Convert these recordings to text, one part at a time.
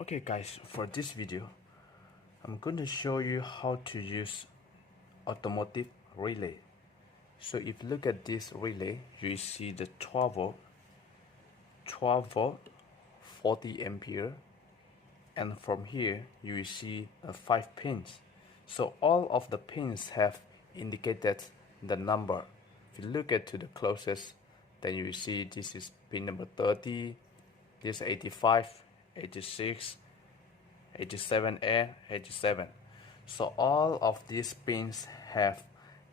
Okay guys, for this video I'm going to show you how to use automotive relay. So if you look at this relay, you see the 12 volt 40 ampere, and from here you will see 5 pins. So all of the pins have indicated the number. If you look at to the closest, then you will see this is pin number 30, this 85, 86, 87 and 87. So all of these pins have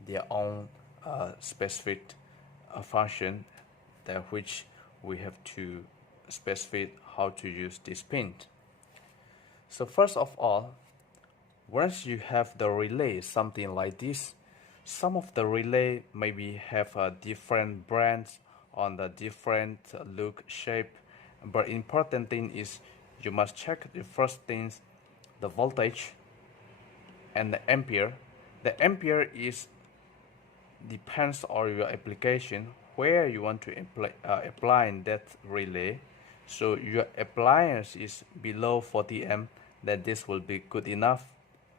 their own specific function that which we have to specify how to use this pin. So first of all, once you have the relay something like this, some of the relay maybe have a different brands on the different look shape, but important thing is you must check the first things, the voltage and the ampere. The ampere is depends on your application where you want to apply that relay. So your appliance is below 40 amp, then this will be good enough.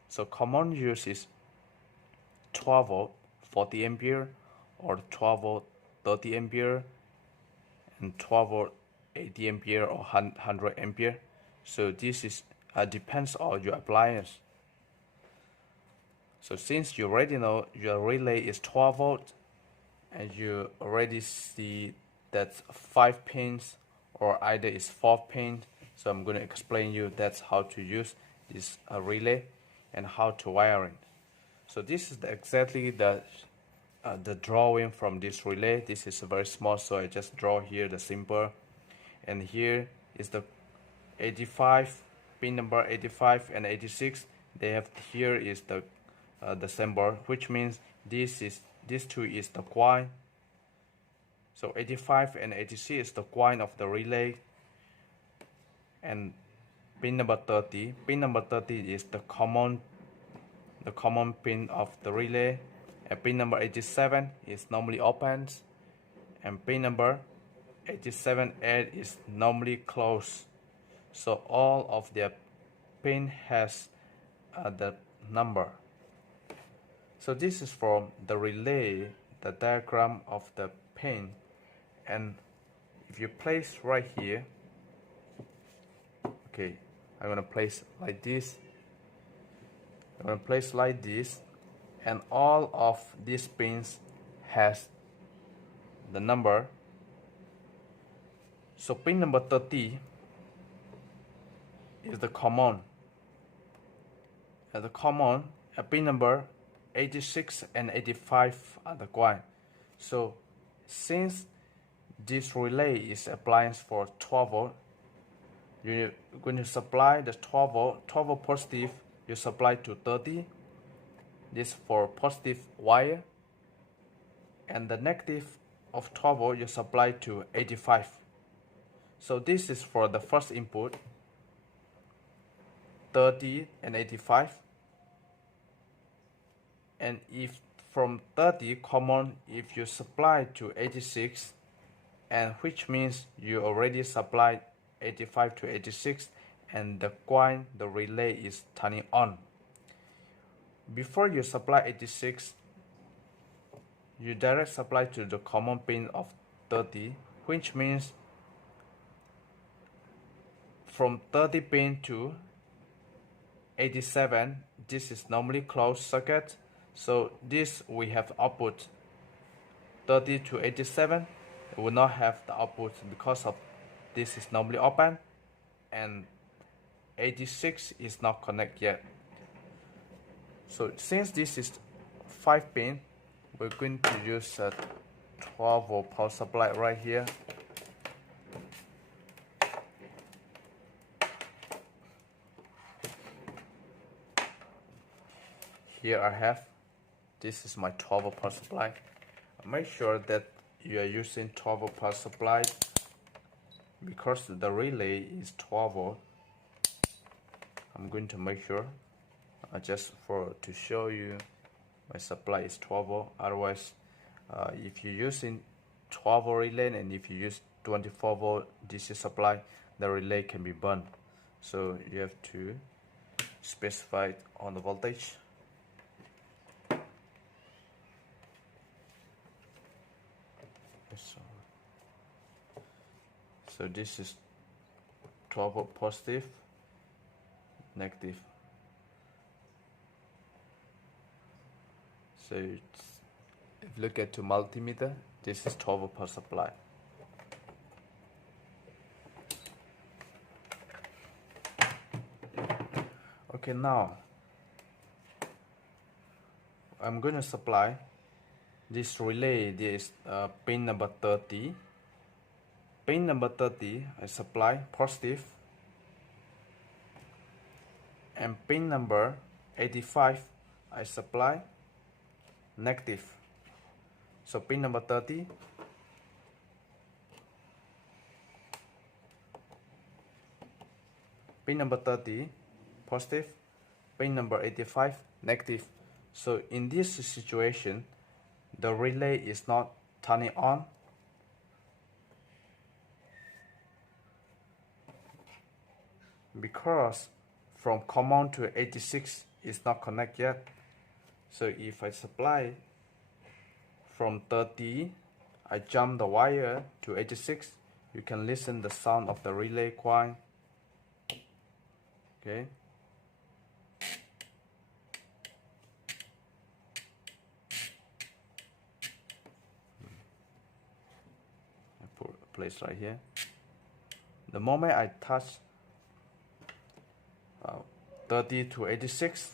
So common use is 12 volt 40 ampere or 12 volt 30 ampere and 12 volt 80 ampere or 100 ampere. So this is depends on your appliance. So since you already know your relay is 12 volt and you already see that 5 pins or either is 4 pins, so I'm going to explain you that's how to use this relay and how to wire it. So this is exactly the drawing from this relay. This is very small, so I just draw here the symbol, and here is the 85 pin number 85 and 86. They have here is the symbol, which means these two is the coin. So 85 and 86 is the coin of the relay, and pin number 30 is the common pin of the relay, and pin number 87 is normally open, and pin number 87A is normally closed. So all of their pin has the number. So this is from the relay, the diagram of the pin, and if you place right here, okay, I'm gonna place like this. I'm gonna place like this, and all of these pins has the number. So pin number 30 is the common. Pin number 86 and 85 are the ground. So since this relay is appliance for 12 volt, you're going to supply the 12 volt positive, you supply to 30, this for positive wire, and the negative of 12 volt you supply to 85. So this is for the first input, 30 and 85, and if from 30 common, if you supply to 86, and which means you already supplied 85 to 86, and the coin, the relay is turning on. Before you supply 86, you direct supply to the common pin of 30, which means from 30 pin to 87, this is normally closed circuit. So this we have output 30 to 87. It will not have the output because of this is normally open, and 86 is not connected yet. So since this is 5 pin, we're going to use a 12 volt power supply right here. Here I have, this is my 12 volt power supply. Make sure that you are using 12 volt power supply because the relay is 12 volt. I'm going to make sure just to show you my supply is 12 volt. Otherwise, if you're using 12 volt relay and if you use 24 volt DC supply, the relay can be burned. so you have to specify it on the voltage. So this is 12 volt positive, negative. So if you look at the multimeter, this is 12 volt power supply. Okay, now I'm going to supply this relay. This pin number 30. Pin number 30 I supply positive, and pin number 85 I supply negative. So pin number 30, pin number 30 positive, pin number 85 negative. So in this situation, the relay is not turning on, because from common to 86 is not connected yet. So if I supply from 30, I jump the wire to 86, you can listen the sound of the relay coil. Okay. I put a place right here. The moment I touch 30 to 86,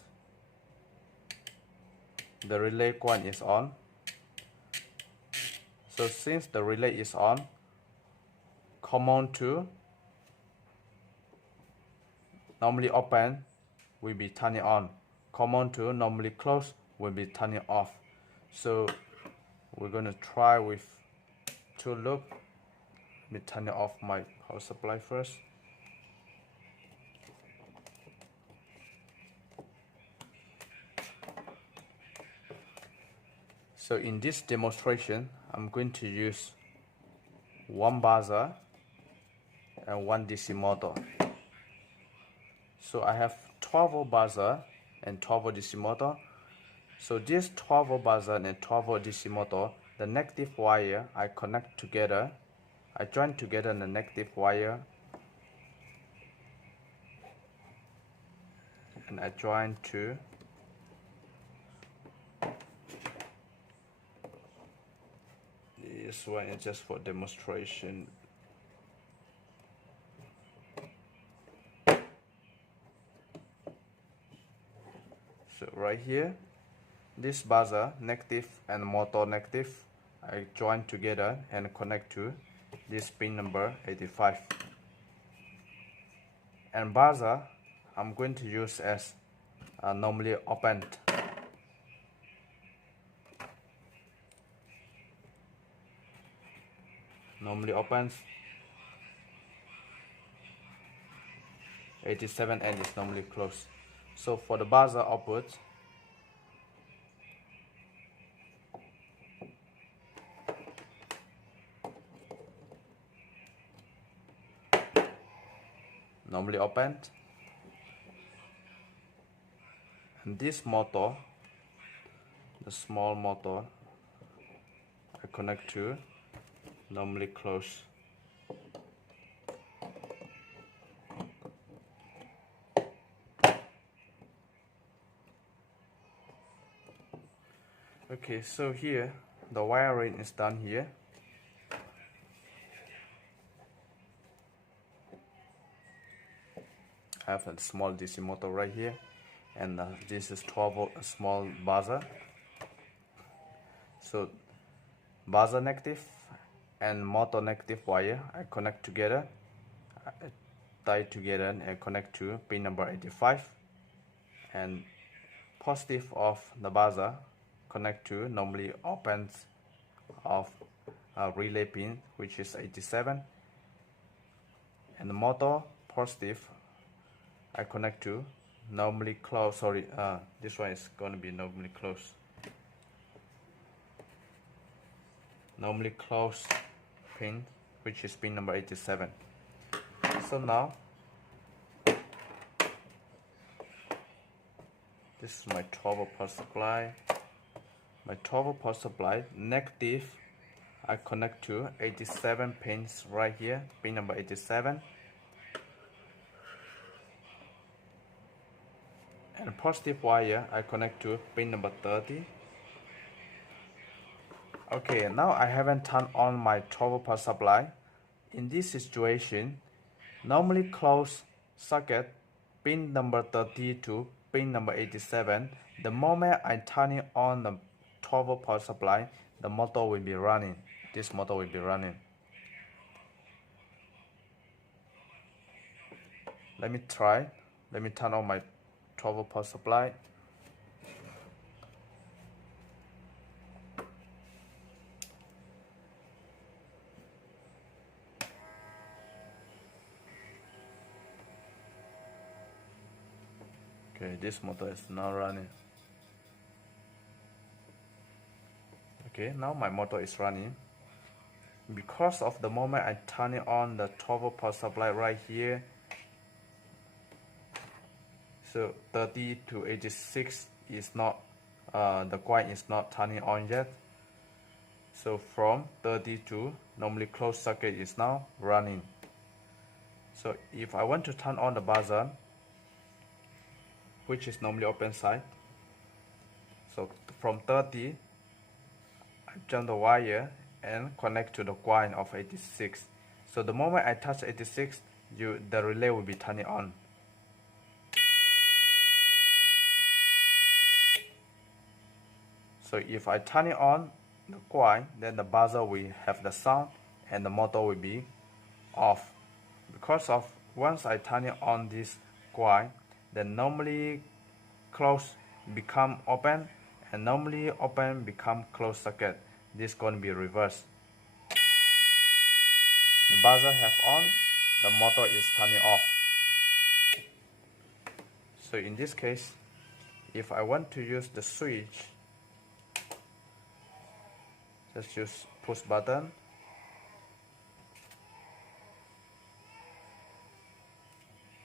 the relay coil is on. So since the relay is on, common to normally open will be turning on, common to normally close will be turning off. So we're going to try with 2 loop. Let me turn off my power supply first. So in this demonstration, I'm going to use 1 buzzer and 1 DC motor. So I have 12 volt buzzer and 12 volt DC motor. So this 12 volt buzzer and 12 volt DC motor, the negative wire I connect together. I join together the negative wire, and I join to this one is just for demonstration. So right here, this buzzer negative and motor negative, I join together and connect to this pin number 85. And buzzer I'm going to use as normally opened. Normally opens. 87 and is normally closed. So for the buzzer output, normally opened, and this motor, the small motor, I connect to normally closed. Okay, so here the wiring is done here. I have a small DC motor right here, and this is 12 volt small buzzer. So buzzer negative and motor negative wire I connect together, I tie together and connect to pin number 85, and positive of the buzzer connect to normally opens of relay pin, which is 87, and the motor positive I connect to normally close. Sorry, this one is going to be normally close. Normally close pin, which is pin number 87. So now This is my 12 power supply. My 12 power supply negative I connect to 87 pins right here, pin number 87. And positive wire I connect to pin number 30. Okay, now I haven't turned on my 12 power supply. In this situation, normally close socket pin number 30 to pin number 87. The moment I turn it on the 12 power supply, the motor will be running. This motor will be running. Let me try. Let me turn on my 12 power supply. Okay, this motor is now running. Okay, now my motor is running. Because of the moment I turn it on the 12 power supply right here, so 30 to 86 is not, the coin is not turning on yet. So from 30 to normally closed socket is now running. So if I want to turn on the buzzer, which is normally open side, so from 30 I jump the wire and connect to the coin of 86. So the moment I touch 86, the relay will be turning on. So if I turn it on the coin, then the buzzer will have the sound and the motor will be off. Because of once I turn it on this coin, then normally close become open and normally open become closed socket. This is going to be reversed. The buzzer have on, the motor is turning off. So in this case, if I want to use the switch, just use push button.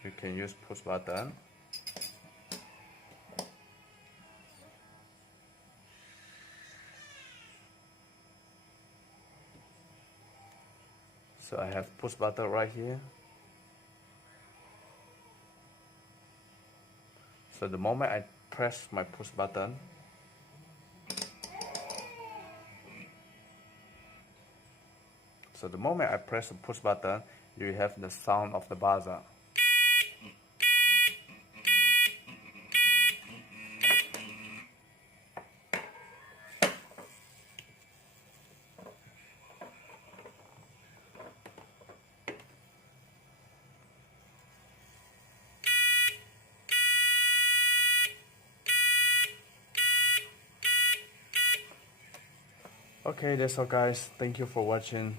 You can use push button. So I have push button right here. So the moment I press my push button, the push button, you have the sound of the buzzer. Okay, that's all guys. Thank you for watching.